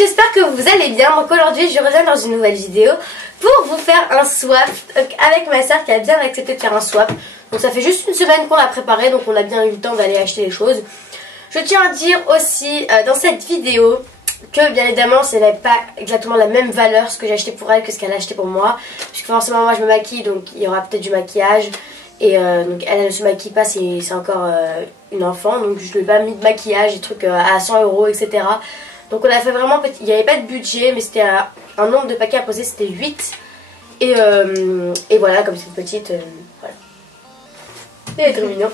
j'espère que vous allez bien. Donc aujourd'hui je reviens dans une nouvelle vidéo pour vous faire un swap avec ma soeur qui a bien accepté de faire un swap. Donc ça fait juste une semaine qu'on l'a préparé, donc on a bien eu le temps d'aller acheter les choses. Je tiens à dire aussi dans cette vidéo que bien évidemment ce n'est pas exactement la même valeur ce que j'ai acheté pour elle que ce qu'elle a acheté pour moi. Puisque forcément moi je me maquille, donc il y aura peut-être du maquillage. Et donc elle ne se maquille pas, c'est encore une enfant, donc je lui ai pas mis de maquillage, des trucs à 100 €, etc. Donc on a fait vraiment petit, il n'y avait pas de budget, mais c'était un nombre de paquets à poser, c'était 8. Et voilà, comme c'est une petite, voilà. Elle est trop mignon.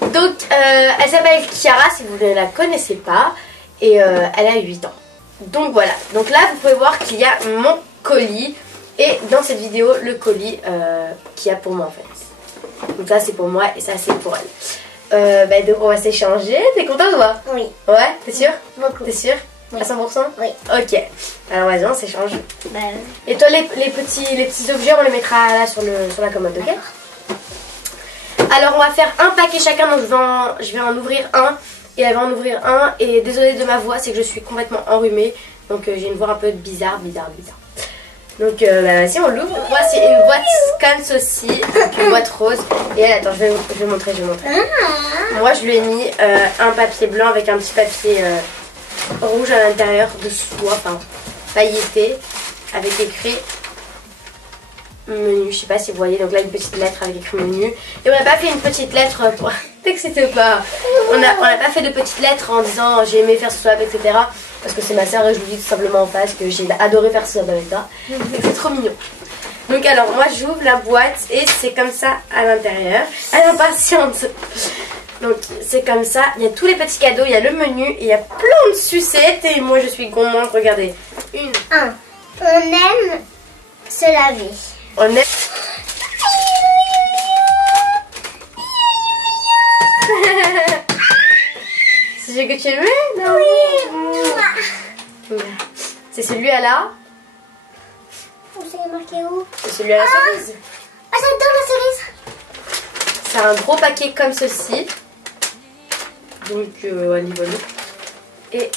Donc elle s'appelle Kiara si vous ne la connaissez pas, et elle a 8 ans. Donc voilà, donc là vous pouvez voir qu'il y a mon colis, et dans cette vidéo le colis qu'il y a pour moi en fait. Donc ça c'est pour moi et ça c'est pour elle. Donc on va s'échanger. T'es contente ou pas? Oui. Ouais, t'es sûre? Beaucoup. T'es sûre? Oui. À 100%? Oui. Ok. Alors vas-y, on s'échange. Bah, et toi les petits objets on les mettra là sur la commode, ok? Alors on va faire un paquet chacun, donc je vais en ouvrir un et elle va en ouvrir un. Et désolée de ma voix, c'est que je suis complètement enrhumée. Donc j'ai une voix un peu bizarre. Donc si on l'ouvre, moi c'est une boîte comme ceci, donc une boîte rose. Et elle, attends, je vais montrer. Moi je lui ai mis un papier blanc avec un petit papier rouge à l'intérieur de soie, enfin pailleté, avec écrit menu, je sais pas si vous voyez, donc là une petite lettre avec écrit menu. Et on n'a pas fait une petite lettre pour... T'excites pas. On n'a pas fait de petite lettre en disant j'ai aimé faire ce swap, etc. Parce que c'est ma soeur et je lui dis tout simplement en face que j'ai adoré faire ce swap avec toi. C'est trop mignon. Donc alors moi j'ouvre la boîte et c'est comme ça à l'intérieur. Elle est impatiente. Donc c'est comme ça, il y a tous les petits cadeaux, il y a le menu et il y a plein de sucettes. Et moi je suis gourmande, regardez. On aime se laver. On aime... C'est ce que tu aimais? Non. Oui. C'est celui à la... C'est marqué où? C'est celui à la cerise. Ah, j'adore la cerise. C'est un gros paquet comme ceci. Donc voilà. Et...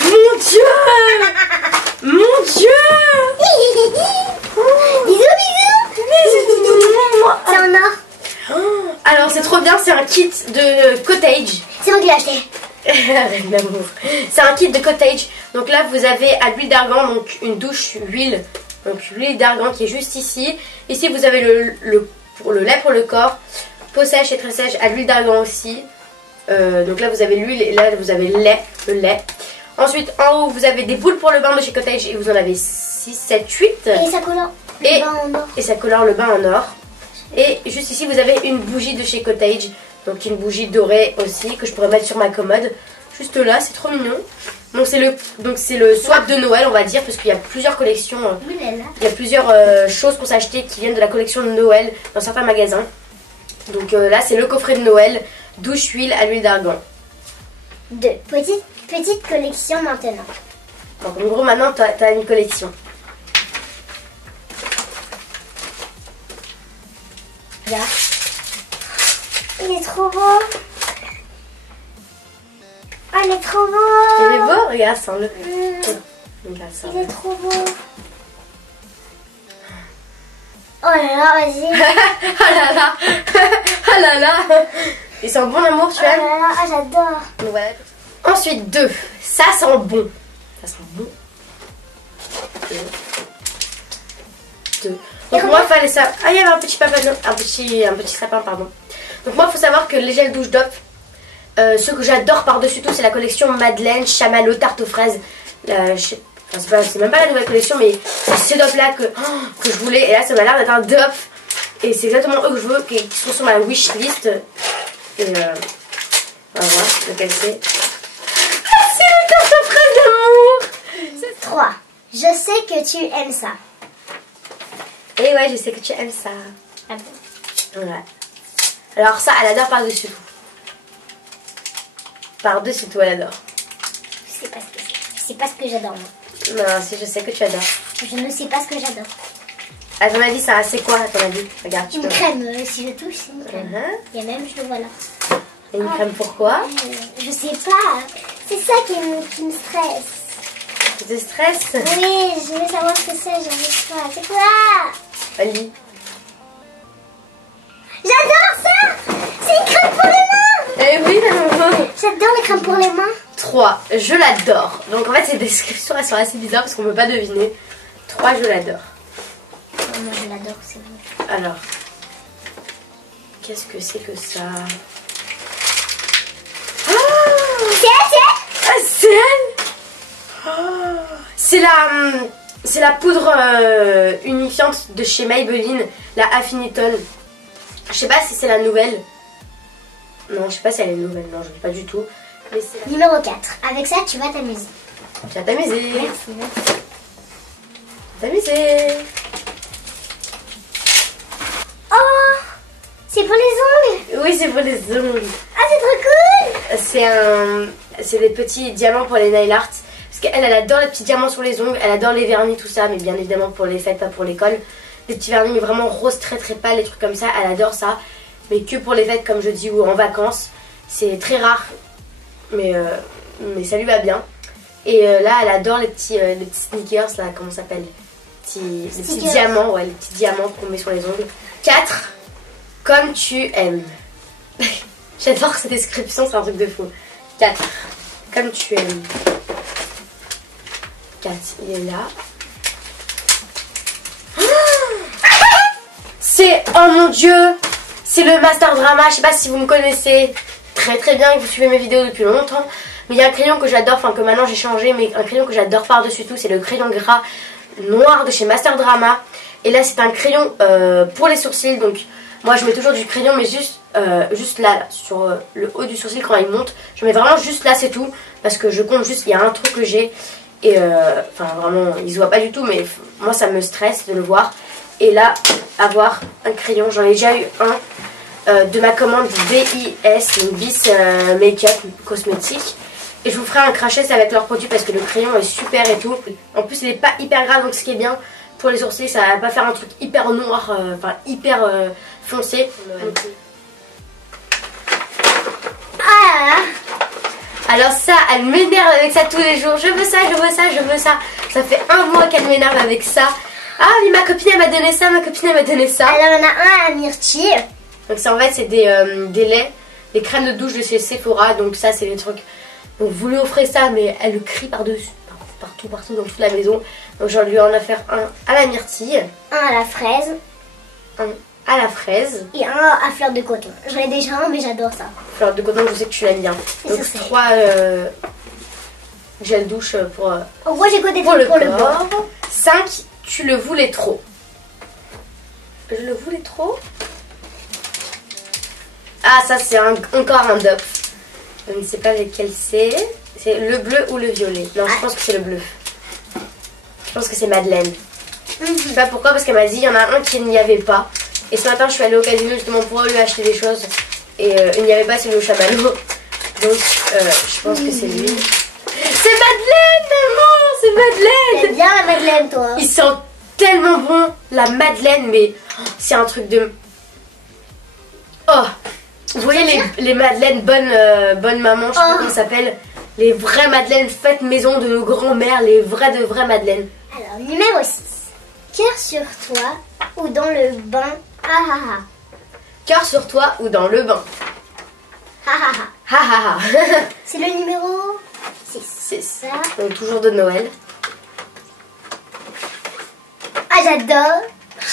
Mon Dieu! Mon Dieu! Bisous. C'est en or. Alors c'est trop bien, c'est un kit de cottage. C'est moi qui l'ai acheté. Avec l'amour. C'est un kit de cottage. Donc là vous avez à l'huile d'argan, donc une douche huile. Donc l'huile d'argan qui est juste ici. Ici vous avez le lait pour le corps. Peau sèche et très sèche à l'huile d'argan aussi. Donc là vous avez l'huile et là vous avez le lait. Ensuite en haut vous avez des boules pour le bain de chez Cottage et vous en avez 6, 7, 8. Et ça colore le bain en or. Et ça colore le bain en or. Et juste ici vous avez une bougie de chez Cottage. Donc une bougie dorée aussi que je pourrais mettre sur ma commode. Juste là, c'est trop mignon. Donc c'est le swap de Noël on va dire, parce qu'il y a plusieurs collections. Il y a plusieurs choses qu'on s'est achetées qui viennent de la collection de Noël dans certains magasins. Donc là c'est le coffret de Noël, douche huile à l'huile d'argan. De petite collection maintenant. Donc en gros maintenant t'as une collection. Là. Il est trop beau. Ah, il est trop beau. Il est beau, regarde, sens-le. Il est trop beau. Oh là là, vas-y. Ah là là. Il sent bon l'amour, tu aimes? Oh là là, ah, j'adore. Donc voilà. Ensuite 2. Ça sent bon. Ça sent bon. 2. Donc moi il fallait ça. Ah, il y avait un petit papillon, un petit sapin, pardon. Donc moi il faut savoir que les gels douche Dove, ce que j'adore par-dessus tout c'est la collection Madeleine Chamallow tarte aux fraises. C'est même pas la nouvelle collection, mais c'est ces Dove là que je voulais. Et là ça m'a l'air d'être un Dove. Et c'est exactement eux que je veux, qui sont sur ma wishlist. Et on va voir lequel c'est. Ah, c'est le tarte aux fraises d'amour. 3. Je sais que tu aimes ça. Et ouais, je sais que tu aimes ça. Ah bon? Ouais. Alors ça, elle adore par-dessus tout. Par-dessus tout, elle adore. Je sais pas ce que c'est. Je sais pas ce que j'adore moi. Non, si, je sais que tu adores. Je ne sais pas ce que j'adore. À ton avis, ça c'est quoi à ton avis? Regarde, tu Une peux... crème, si je touche, c'est une crème. Il y a même, je le vois là. Et une crème pourquoi? Je sais pas. C'est ça qui me stresse. Tu te stresses? Oui, je veux savoir ce que c'est, j'arrive pas. C'est quoi? Lis. J'adore ça! C'est une crème pour les mains! Eh oui, maman. J'adore les crèmes pour les mains. 3, je l'adore. Donc en fait, ces descriptions elles sont assez bizarres parce qu'on peut pas deviner. 3, je l'adore. Oh, moi je l'adore, c'est bon. Alors, qu'est-ce que c'est que ça? Ah, c'est elle! C'est la poudre unifiante de chez Maybelline, la Affinitone. Je sais pas si c'est la nouvelle. Non, je sais pas si elle est nouvelle. Non, je ne sais pas du tout. Mais c'est la... Numéro 4. Avec ça, tu vas t'amuser. Tu vas t'amuser. Merci. T'amuser. Oh! C'est pour les ongles? Oui, c'est pour les ongles. Ah, c'est trop cool! C'est des petits diamants pour les nail art. Parce qu'elle adore les petits diamants sur les ongles. Elle adore les vernis, tout ça. Mais bien évidemment pour les fêtes, pas pour l'école. Des petits vernis mais vraiment roses, très très pâles, des trucs comme ça. Elle adore ça. Mais que pour les fêtes, comme je dis, ou en vacances. C'est très rare. Mais ça lui va bien. Et là, elle adore les petits sneakers, là, comment ça s'appelle? Les petits diamants, ouais, les petits diamants qu'on met sur les ongles. 4. Comme tu aimes. J'adore cette description, c'est un truc de fou. 4. Comme tu aimes. 4, il est là. C'est, oh mon dieu, c'est le Master Drama. Je sais pas si vous me connaissez très très bien et que vous suivez mes vidéos depuis longtemps. Mais il y a un crayon que j'adore, enfin que maintenant j'ai changé, mais un crayon que j'adore par-dessus tout, c'est le crayon gras noir de chez Master Drama. Et là c'est un crayon pour les sourcils, donc moi je mets toujours du crayon mais juste là, sur le haut du sourcil quand il monte. Je mets vraiment juste là, c'est tout, parce que je compte juste, il y a un trou que j'ai. Et enfin vraiment, il se voit pas du tout, mais moi ça me stresse de le voir. Et là, avoir un crayon, j'en ai déjà eu un de ma commande BIS, une BIS Make-up cosmétique. Et je vous ferai un crachet avec leurs produits parce que le crayon est super et tout. En plus, il n'est pas hyper gras, donc ce qui est bien pour les sourcils, ça va pas faire un truc hyper noir, enfin hyper foncé. Ah! Alors ça, elle m'énerve avec ça tous les jours. Je veux ça, je veux ça, je veux ça. Ça fait un mois qu'elle m'énerve avec ça. Ah mais ma copine elle m'a donné ça, ma copine elle m'a donné ça. Alors on a un à la myrtille. Donc ça en fait c'est des laits, des crèmes de douche de chez Sephora. Donc ça c'est les trucs. Donc vous lui offrez ça mais elle le crie par-dessus, partout dans toute la maison. Donc je lui en offert un à la myrtille. Un à la fraise. Un à la fraise. Et un à fleur de coton. J'en ai déjà un mais j'adore ça. Fleur de coton, je sais que tu l'aimes bien. Donc 3 gel douche pour en gros j'ai des trucs pour le bord. 5, tu le voulais trop. Je le voulais trop. Ah ça c'est encore un dupe. Je ne sais pas lequel c'est. C'est le bleu ou le violet. Non, je pense que c'est le bleu. Je pense que c'est Madeleine. Je sais pas pourquoi, parce qu'elle m'a dit il y en a un qui n'y avait pas. Et ce matin je suis allée au casino justement pour lui acheter des choses. Et il n'y avait pas celui au chamallow. Donc je pense que c'est lui. C'est Madeleine, maman, c'est Madeleine. T'aimes bien la Madeleine toi? Il sent tellement bon, la Madeleine, mais c'est un truc de... Oh, vous voyez les Madeleines bonne maman, je sais pas comment ça s'appelle. Les vraies Madeleines faites maison de nos grands-mères, les vraies de vraies Madeleines. Alors, numéro 6. Cœur sur toi ou dans le bain. Ah ah ah. Cœur sur toi ou dans le bain. Ah ah ah. Ha ha ha. C'est le numéro 6. C'est ça. Donc toujours de Noël. Ah j'adore.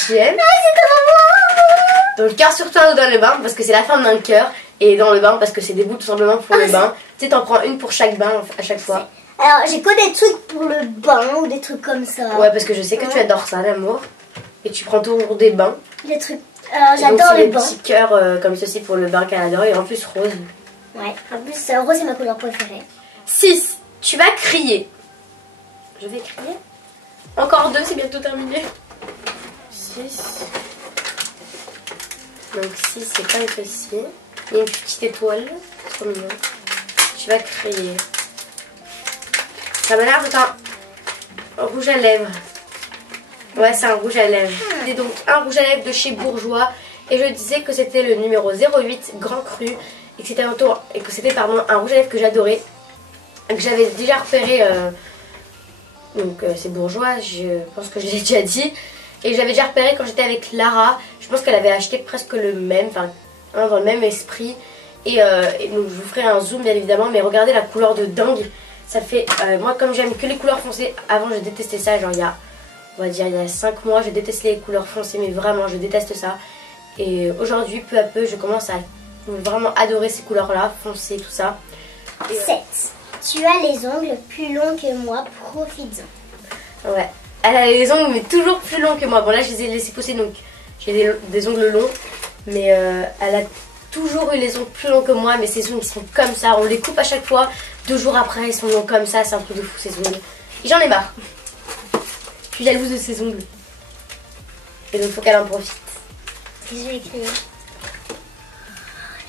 Tu aimes? Ah c'est trop bon. Donc cœur sur toi ou dans le bain parce que c'est la forme d'un cœur. Et dans le bain parce que c'est des bouts tout simplement pour le bain. Tu sais, t'en prends une pour chaque bain à chaque fois. Alors j'ai que des trucs pour le bain ou des trucs comme ça. Ouais, parce que je sais que tu adores ça, l'amour. Et tu prends toujours des bains. Des trucs. Alors j'adore les bains. Des petits cœurs comme ceci pour le bain qu'elle adore. Et en plus rose. Ouais, en plus rose c'est ma couleur préférée. 6. Tu vas crier. Je vais crier. Encore 2, c'est bientôt terminé. 6. Donc 6, c'est pas ceci. Il y a une petite étoile. Trop mignon. Tu vas crier. Ça m'a l'air d'être un rouge à lèvres. Ouais, c'est un rouge à lèvres. C'est donc un rouge à lèvres de chez Bourjois. Et je disais que c'était le numéro 08 Grand Cru. et que c'était un rouge à lèvres que j'adorais, que j'avais déjà repéré, donc c'est bourgeois, je pense que je l'ai déjà dit, et que j'avais déjà repéré quand j'étais avec Lara. Je pense qu'elle avait acheté presque le même, enfin dans le même esprit, et donc je vous ferai un zoom bien évidemment, mais regardez la couleur de dingue. Ça fait, moi comme j'aime que les couleurs foncées, avant je détestais ça, genre on va dire il y a 5 mois, je détestais les couleurs foncées, mais vraiment je déteste ça. Et aujourd'hui, peu à peu, je commence à vraiment adorer ces couleurs-là, foncées, tout ça. 7. Tu as les ongles plus longs que moi, profites-en. Ouais, elle a les ongles mais toujours plus longs que moi. Bon là je les ai laissés pousser, donc j'ai des ongles longs, mais elle a toujours eu les ongles plus longs que moi, mais ses ongles ils sont comme ça, on les coupe à chaque fois, 2 jours après ils sont longs comme ça, c'est un truc de fou ces ongles. Et j'en ai marre. Je suis jalouse de ses ongles. Et donc faut qu'elle en profite. Qu'est-ce que je vais écrire?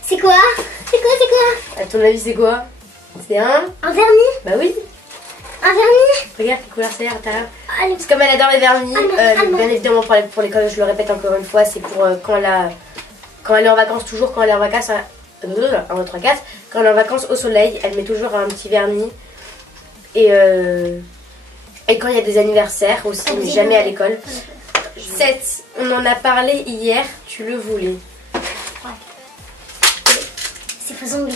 C'est quoi? C'est quoi? À ton avis c'est quoi? C'est un vernis? Bah oui. Un vernis? Regarde quelle couleur c'est à l'intérieur. Allez. C'est comme elle adore les vernis, bien évidemment pour l'école, je le répète encore une fois, c'est pour quand elle est en vacances, toujours quand elle est en vacances, 1, 2, 3, 4, quand elle est en vacances au soleil, elle met toujours un petit vernis. Et quand il y a des anniversaires aussi, mais jamais à l'école. 7. On en a parlé hier, tu le voulais. C'est faux ongles.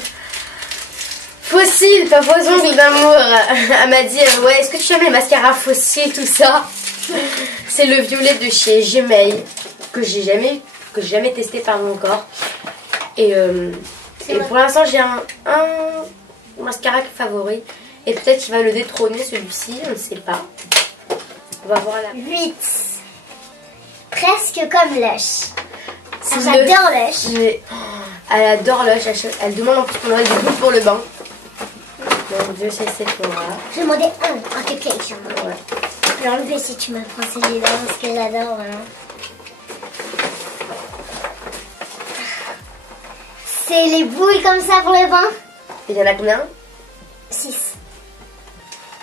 Fossile, pas faux ongles d'amour. Elle m'a dit, ouais, est-ce que tu aimes les mascaras fossiles, tout ça? C'est le violet de chez Gmail, que j'ai jamais testé par mon corps. Et pour l'instant, j'ai un mascara favori. Et peut-être qu'il va le détrôner celui-ci, on ne sait pas. On va voir là. 8. Presque comme Lush. J'adore Lush. Mais, elle adore Lush. Elle demande en plus qu'on aurait du goût pour le bain. Mon Dieu, c'est Sephora. Je demandais un cupcake. Ouais. Je vais enlever si tu m'apprends celui-là parce que j'adore vraiment. C'est les boules comme ça pour le bain. Il y en a combien? 6.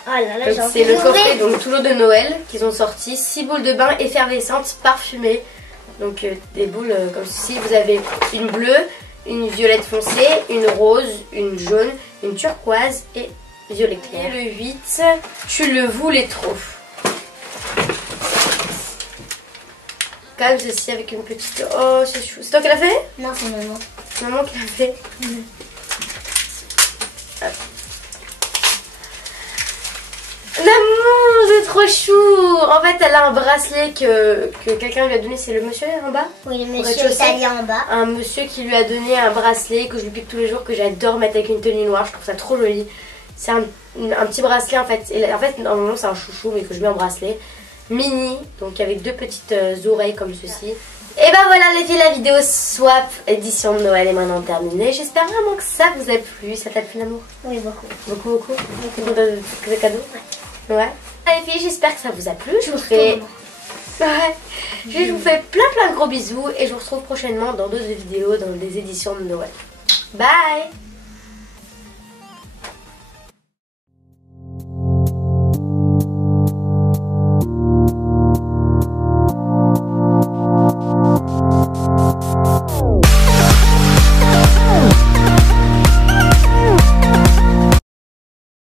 Oh là là, c'est le coffret donc toujours de Noël qu'ils ont sorti. 6 boules de bain effervescentes parfumées. Donc des boules comme ceci. Vous avez une bleue, une violette foncée, une rose, une jaune, une turquoise et violet clair. Et le 8, tu le voulais trop. Comme ceci avec une petite... Oh, c'est chou. C'est toi qui l'as fait? Non, c'est maman. C'est maman qui l'a fait. L'amour, c'est trop chou. En fait, elle a un bracelet que quelqu'un lui a donné. C'est le monsieur en bas? Oui, le monsieur italien en bas. Un monsieur qui lui a donné un bracelet que je lui pique tous les jours, que j'adore mettre avec une tenue noire. Je trouve ça trop joli. C'est un petit bracelet en fait. Et en fait, normalement, c'est un chouchou, mais que je mets en bracelet. Mini, donc avec 2 petites oreilles comme ceci. Et ben voilà les filles, la vidéo swap édition de Noël est maintenant terminée. J'espère vraiment que ça vous a plu. Ça t'a plu l'amour? Oui, beaucoup. Beaucoup de cadeaux? Ouais. Les filles, j'espère que ça vous a plu. Je vous fais... Ouais. Je vous fais plein de gros bisous et je vous retrouve prochainement dans d'autres vidéos, dans des éditions de Noël. Bye!